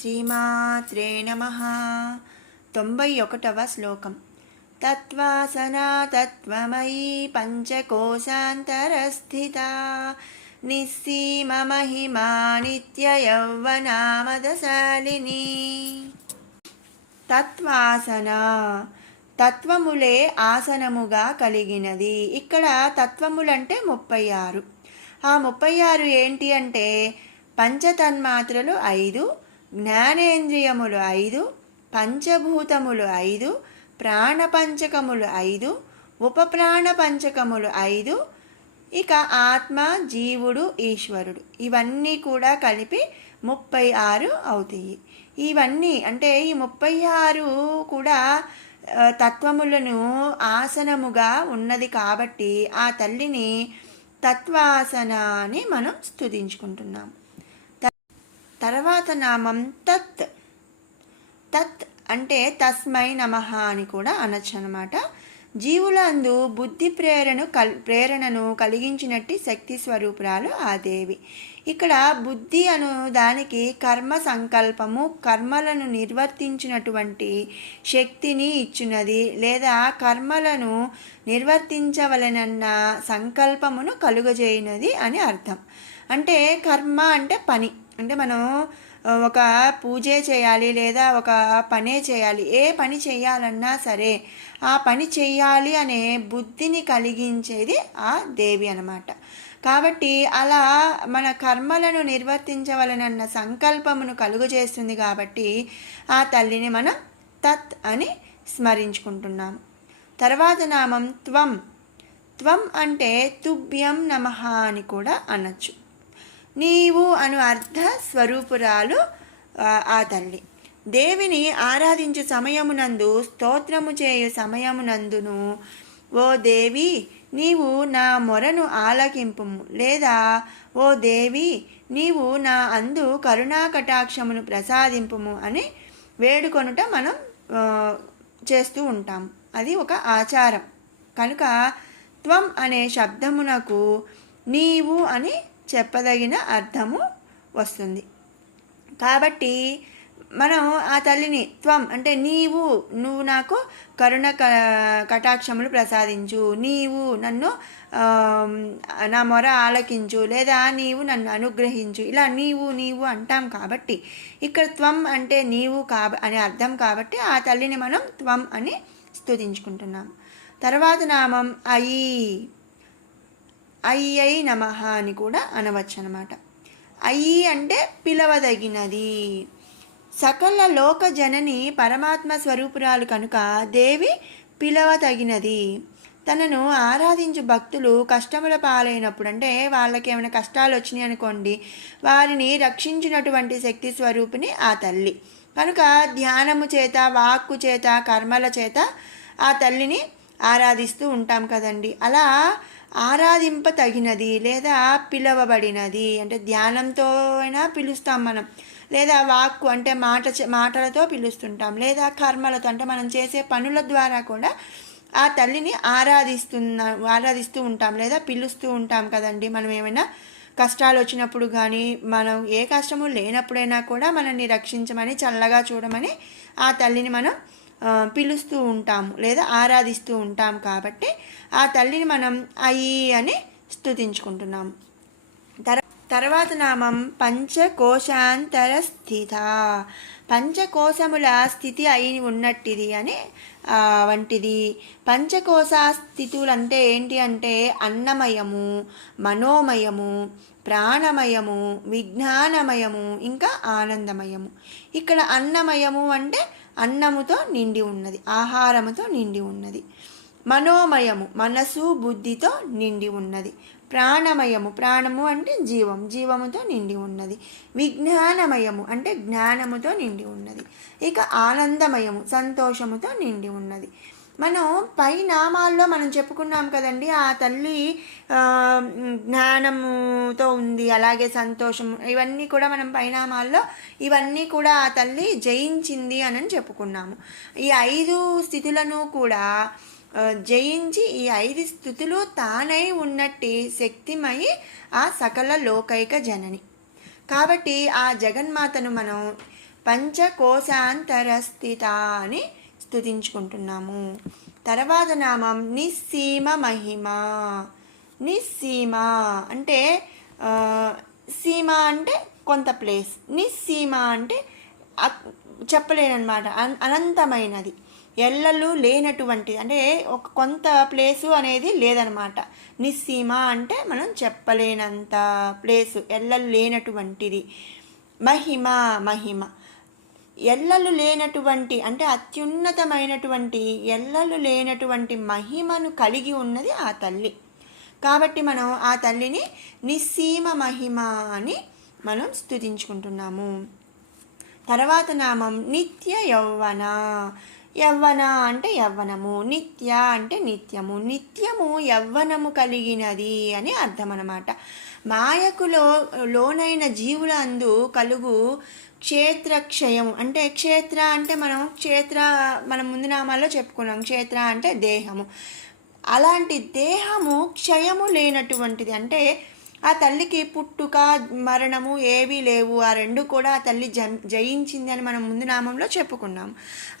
శ్రీమాత్రే నమః. 91వ శ్లోకం. తత్వాసనా తత్వమయీ పంచకోశాంతరస్థితా నిస్సీమ మహిమా నిత్యయౌవనామదశాలిని. తత్వాసన తత్వములే ఆసనముగా కలిగినది. ఇక్కడ తత్వములంటే 36. ఆ 36 ఏంటి అంటే పంచతన్మాత్రలు 5, జ్ఞానేంద్రియములు 5, పంచభూతములు 5, ప్రాణపంచకములు 5, ఉపప్రాణపంచకములు 5, ఇక ఆత్మ, జీవుడు, ఈశ్వరుడు ఇవన్నీ కూడా కలిపి 36 అవుతాయి. ఇవన్నీ అంటే ఈ 36 కూడా తత్వములను ఆసనముగా ఉన్నది కాబట్టి ఆ తల్లిని తత్వాసన అని మనం స్తుతించుకుంటున్నాం. తర్వాత నామం తత్. తత్ అంటే తస్మై నమః అని కూడా అనొచ్చు అన్నమాట. జీవులందు బుద్ధి ప్రేరణను కలిగించినట్టు శక్తి స్వరూపురాలు ఆ దేవి. ఇక్కడ బుద్ధి అను దానికి కర్మ సంకల్పము, కర్మలను నిర్వర్తించినటువంటి శక్తిని ఇచ్చినది, లేదా కర్మలను నిర్వర్తించవలనన్న సంకల్పమును కలుగజేయినది అని అర్థం. అంటే కర్మ అంటే పని, అంటే మనం ఒక పూజే చేయాలి లేదా ఒక పనే చేయాలి, ఏ పని చేయాలన్నా సరే ఆ పని చేయాలి అనే బుద్ధిని కలిగించేది ఆ దేవి అన్నమాట. కాబట్టి అలా మన కర్మలను నిర్వర్తించవలనన్న సంకల్పమును కలుగజేస్తుంది కాబట్టి ఆ తల్లిని మనం తత్ అని స్మరించుకుంటున్నాము. తర్వాత నామం త్వం. త్వం అంటే తుభ్యం నమః అని కూడా అనొచ్చు. నీవు అను అర్ధ స్వరూపురాలు ఆ తల్లి. దేవిని ఆరాధించు సమయమునందు, స్తోత్రము చేయు సమయమునందును ఓ దేవి నీవు నా మొరను ఆలకింపుము, లేదా ఓ దేవి నీవు నా అందు కరుణా కటాక్షమును ప్రసాదింపుము అని వేడుకొనుట మనం చేస్తూ ఉంటాం. అది ఒక ఆచారం కనుక త్వం అనే శబ్దమునకు నీవు అని చెప్పదగిన అర్థము వస్తుంది. కాబట్టి మనం ఆ తల్లిని త్వం అంటే నువ్వు నాకు కరుణ కటాక్షములు ప్రసాదించు, నీవు నన్ను నా మొర ఆలకించు, లేదా నీవు నన్ను అనుగ్రహించు, ఇలా నీవు అంటాం కాబట్టి ఇక్కడ త్వం అంటే నీవు అని అర్థం కాబట్టి ఆ తల్లిని మనం త్వం అని స్తుతించుకుంటున్నాం. తర్వాత నామం అయ్యై నమః అని కూడా అనవచ్చు అన్నమాట. అయ్యి అంటే పిలవదగినది. సకల లోక జనని పరమాత్మ స్వరూపురాలు కనుక దేవి పిలవదగినది. తనను ఆరాధించు భక్తులు కష్టముల పాలైనప్పుడు, అంటే వాళ్ళకి ఏమైనా కష్టాలు వచ్చినాయి అనుకోండి, వారిని రక్షించినటువంటి శక్తి స్వరూపిణి ఆ తల్లి కనుక ధ్యానము చేత, వాక్కు చేత, కర్మల చేత ఆ తల్లిని ఆరాధిస్తూ ఉంటాం కదండి. అలా ఆరాధింపతగినది లేదా పిలవబడినది అంటే ధ్యానంతో అయినా పిలుస్తాం మనం, లేదా వాక్కు అంటే మాటలతో పిలుస్తుంటాం, లేదా కర్మలతో అంటే మనం చేసే పనుల ద్వారా కూడా ఆ తల్లిని ఆరాధిస్తూ ఉంటాం లేదా పిలుస్తూ ఉంటాం కదండి. మనం ఏమైనా కష్టాలు వచ్చినప్పుడు కానీ, మనం ఏ కష్టము లేనప్పుడైనా కూడా మనల్ని రక్షించమని, చల్లగా చూడమని ఆ తల్లిని మనం పిలుస్తూ ఉంటాము లేదా ఆరాధిస్తూ ఉంటాం. కాబట్టి ఆ తల్లిని మనం అయ్యి అని స్తుతించుకుంటున్నాము. తర్వాత నామం పంచకోశాంతర స్థిత. పంచకోశముల స్థితి అయి ఉన్నట్టిది అని వంటిది. పంచకోశ స్థితులు అంటే ఏంటి అంటే అన్నమయము, మనోమయము, ప్రాణమయము, విజ్ఞానమయము, ఇంకా ఆనందమయము. ఇక్కడ అన్నమయము అంటే అన్నముతో నిండి ఉన్నది, ఆహారముతో నిండి ఉన్నది. మనోమయము మనసు బుద్ధితో నిండి ఉన్నది. ప్రాణమయము ప్రాణము అంటే జీవముతో నిండి ఉన్నది. విజ్ఞానమయము అంటే జ్ఞానముతో నిండి ఉన్నది. ఇక ఆనందమయము సంతోషముతో నిండి ఉన్నది. మనం పై నామాల్లో మనం చెప్పుకున్నాం కదండి, ఆ తల్లి జ్ఞానముతో ఉంది, అలాగే సంతోషము, ఇవన్నీ కూడా మనం పైనామాల్లో ఇవన్నీ కూడా ఆ తల్లి జయించింది అని చెప్పుకున్నాము. ఈ 5 స్థితులను కూడా జయించి ఈ 5 స్థుతులు తానై ఉన్నట్టి శక్తిమయి ఆ సకల లోకైక జనని. కాబట్టి ఆ జగన్మాతను మనం పంచకోశాంతరస్థిత అని స్తుతించుకుంటున్నాము. తర్వాత నామం నిస్సీమ మహిమ. నిస్సీమ అంటే సీమ అంటే కొంత ప్లేస్, నిస్సీమ అంటే చెప్పలేనమాట, అనంతమైనది, ఎల్లలు లేనటువంటిది, అంటే ఒక కొంత ప్లేసు అనేది లేదనమాట. నిస్సీమ అంటే మనం చెప్పలేనంత ప్లేసు, ఎల్లలు లేనటువంటిది. మహిమ, మహిమ ఎల్లలు లేనటువంటి అంటే అత్యున్నతమైనటువంటి ఎల్లలు లేనటువంటి మహిమను కలిగి ఉన్నది ఆ తల్లి. కాబట్టి మనం ఆ తల్లిని నిస్సీమ మహిమ అని మనం స్తుతించుకుంటున్నాము. తర్వాత నామం నిత్య యౌవన. యవ్వన అంటే యవ్వనము, నిత్య అంటే నిత్యము, నిత్యము యవ్వనము కలిగినది అని అర్థం అన్నమాట. మాయకు లోనైన జీవుల అందు కలుగు క్షేత్రక్షయము అంటే క్షేత్ర అంటే మనం ముందు నామాల్లో చెప్పుకున్నాం, క్షేత్ర అంటే దేహము. అలాంటి దేహము క్షయము లేనటువంటిది, అంటే ఆ తల్లికి పుట్టుక మరణము ఏవీ లేవు, ఆ రెండు కూడా ఆ తల్లి జయించింది అని మనం ముందు నామంలో చెప్పుకున్నాం.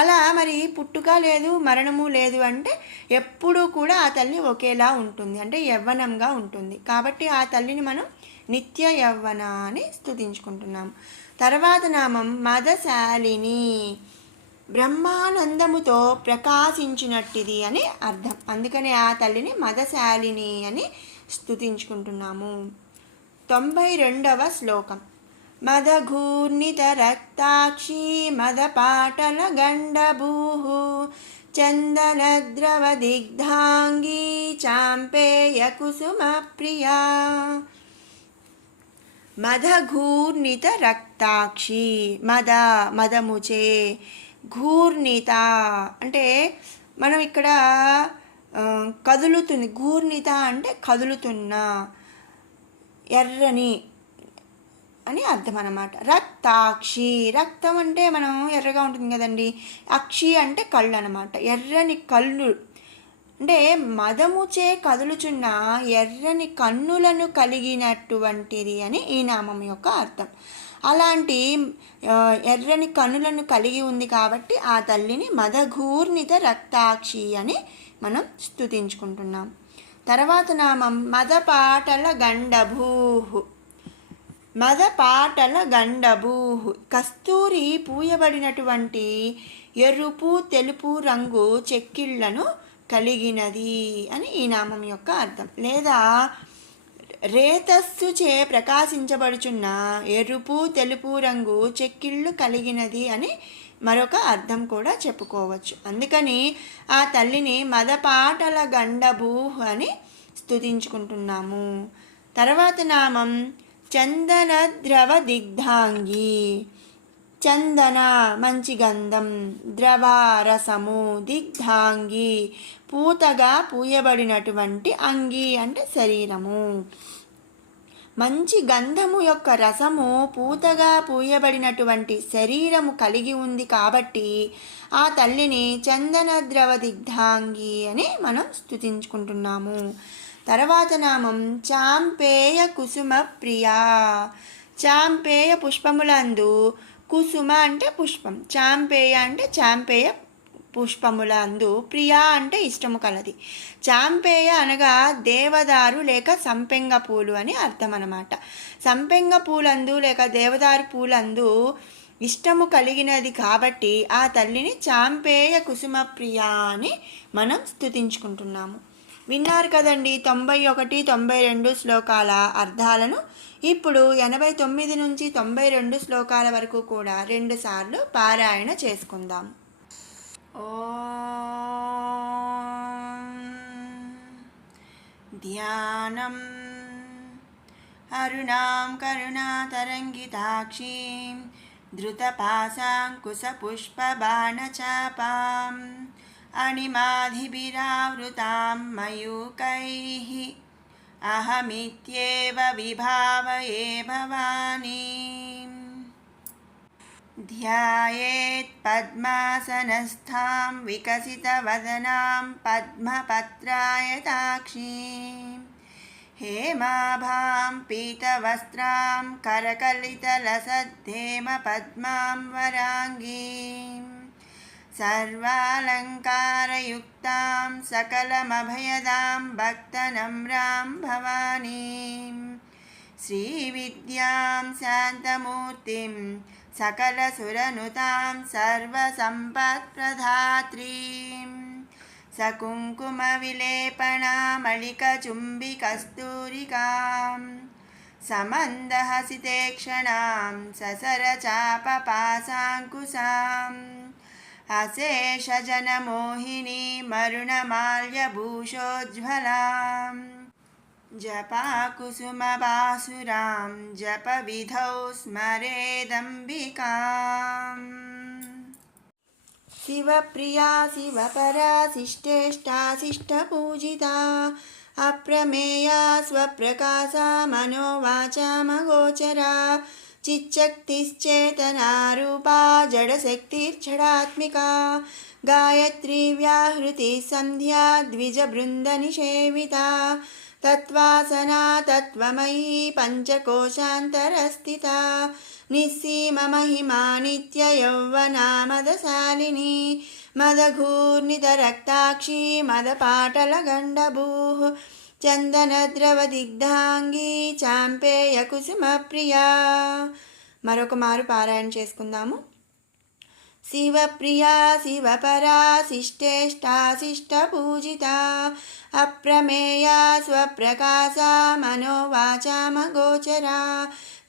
అలా మరి పుట్టుక లేదు మరణము లేదు అంటే ఎప్పుడూ కూడా ఆ తల్లి ఒకేలా ఉంటుంది, అంటే యవ్వనంగా ఉంటుంది. కాబట్టి ఆ తల్లిని మనం నిత్య యవ్వన అని స్తుతించుకుంటున్నాం. తర్వాత నామం మదశాలిని. బ్రహ్మానందముతో ప్రకాశించినట్టిది అని అర్థం. అందుకనే ఆ తల్లిని మదశాలిని అని స్తుతించుకుంటున్నాము. 92వ శ్లోకం. మదఘూర్ణిత రక్తాక్షి మదపాటల గండభూః చందనద్రవ దిగ్ధాంగీ చాంపేయ కుసుమ ప్రియా. మదఘూర్ణిత రక్తాక్షి, మదముచే, ఘూర్ణిత అంటే మనం ఇక్కడ కదులుతుంది, ఘూర్ణిత అంటే కదులుతున్న, ఎర్రని అని అర్థం అన్నమాట. రక్తాక్షి, రక్తం అంటే మనం ఎర్రగా ఉంటుంది కదండి, అక్షి అంటే కళ్ళు అన్నమాట, ఎర్రని కళ్ళు అంటే మదముచే కదులుచున్న ఎర్రని కన్నులను కలిగినటువంటిది అని ఈ నామం యొక్క అర్థం. అలాంటి ఎర్రని కన్నులను కలిగి ఉంది కాబట్టి ఆ తల్లిని మదఘూర్ణిత రక్తాక్షి అని మనం స్తుతించుకుంటున్నాం. తర్వాత నామం మదపాటల గండభూః. మదపాటల గండభూః కస్తూరి పూయబడినటువంటి ఎరుపు తెలుపు రంగు చెక్కిళ్లను కలిగినది అని ఈ నామం యొక్క అర్థం. లేదా రేతస్సుచే ప్రకాశించబడుచున్న ఎరుపు తెలుపు రంగు చెక్కిళ్ళు కలిగినది అని మరొక అర్థం కూడా చెప్పుకోవచ్చు. అందుకని ఆ తల్లిని మదపాటల గండభూః అని స్తుతించుకుంటున్నాము. తర్వాత నామం చందన ద్రవ దిగ్ధాంగి. చందన మంచి గంధం, ద్రవ రసము, దిగ్ధాంగి పూతగా పూయబడినటువంటి అంగి అంటే శరీరము. మంచి గంధము యొక్క రసము పూతగా పూయబడినటువంటి శరీరము కలిగి ఉంది కాబట్టి ఆ తల్లిని చందన ద్రవ దిగ్ధాంగి అని మనం స్తుతించుకుంటున్నాము. తర్వాత నామం చాంపేయ కుసుమ ప్రియా. చాంపేయ పుష్పములందు, కుసుమ అంటే పుష్పం, చాంపేయ అంటే చాంపేయ పుష్పములందు, ప్రియా అంటే ఇష్టము కలది. చాంపేయ అనగా దేవదారు లేక సంపెంగ పూలు అని అర్థం అన్నమాట. సంపెంగ పూలందు లేక దేవదారు పూలందు ఇష్టము కలిగినది కాబట్టి ఆ తల్లిని చాంపేయ కుసుమ ప్రియా అని మనం స్తుతించుకుంటున్నాము. విన్నారు కదండి 91, 92 శ్లోకాల అర్థాలను. ఇప్పుడు 89 నుంచి 92 శ్లోకాల వరకు కూడా 2 సార్లు పారాయణ చేసుకుందాం. ఓం ధ్యానం అరుణాం కరుణాతరంగితాక్షీం ధృతపాశాంకుశపుష్పబాణచాపాం అణిమాధిభిరావృతాం మయూకైః అహమిత్యేవ విభావయే భవానీం. ధ్యాయేత్ పద్మాసనస్థాం వికసితవదనాం పద్మపత్రాయతాక్షీం हेमाभां पीतवस्त्रां करकलितलसद्धेमपद्मां वराङ्गीं सर्वालङ्कारयुक्तां सकलमभयदां भक्तनम्रां भवानीं श्रीविद्यां शान्तमूर्तिं सकलसुरनुतां सर्वसम्पत्प्रदात्रीं सकुङ्कुमविलेपनामलिकचुम्बिकस्तूरिकां समन्दहसितेक्षणां ससरचापपासाङ्कुशाम् अशेषजनमोहिनी मरुणमाल्यभूषोज्ज्वलां जपाकुसुमबासुरां जपविधौ स्मरेदम्बिकाम् शिवप्रिया शिवपरा शिष्टेष्टाशिष्टपूजिता अप्रमेया स्वप्रकाशा मनोवाचामगोचरा चिच्शक्तिश्चेतनारूपा जडशक्तिर्जडात्मिका गायत्री व्याहृति संध्या द्विजबृन्दनिषेविता तत्त्वासना तत्त्वमयी पञ्चकोशान्तरस्थिता निस्सीममहिमा नित्ययौवना मदशालिनी मदघूर्णितरक्ताक्षी मदपाटलगण्डभूः చందనద్రవదిగ్ధాంగీ చాంపేయకుసుమప్రియా. మరొక మారు పారాయణ చేసుకుందాము. శివప్రియా శివపరా శిష్టేష్టాశిష్టపూజితా అప్రమేయా స్వప్రకాశా మనోవాచామగోచరా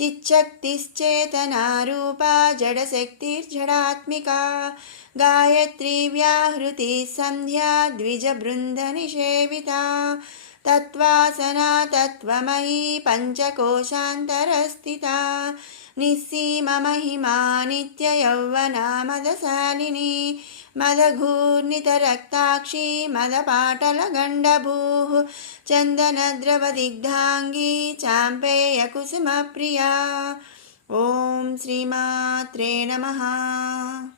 చిచ్చక్తిశ్చేతనారూపా జడశక్తిర్జడాత్మికా గాయత్రీ వ్యాహృతి సంధ్యా ద్విజబృందనిషేవితా తత్వాసనా తత్వమయీ పంచకోశాంతరస్థితా నిస్సీమమహిమా నిత్యయౌవనా మదశాలిని మదఘూర్ణితరక్తాక్షీ మదపాటలగండభూః చందనద్రవదిగ్ధాంగీ చాంపేయకుసుమప్రియా. ఓం శ్రీమాత్రే నమః.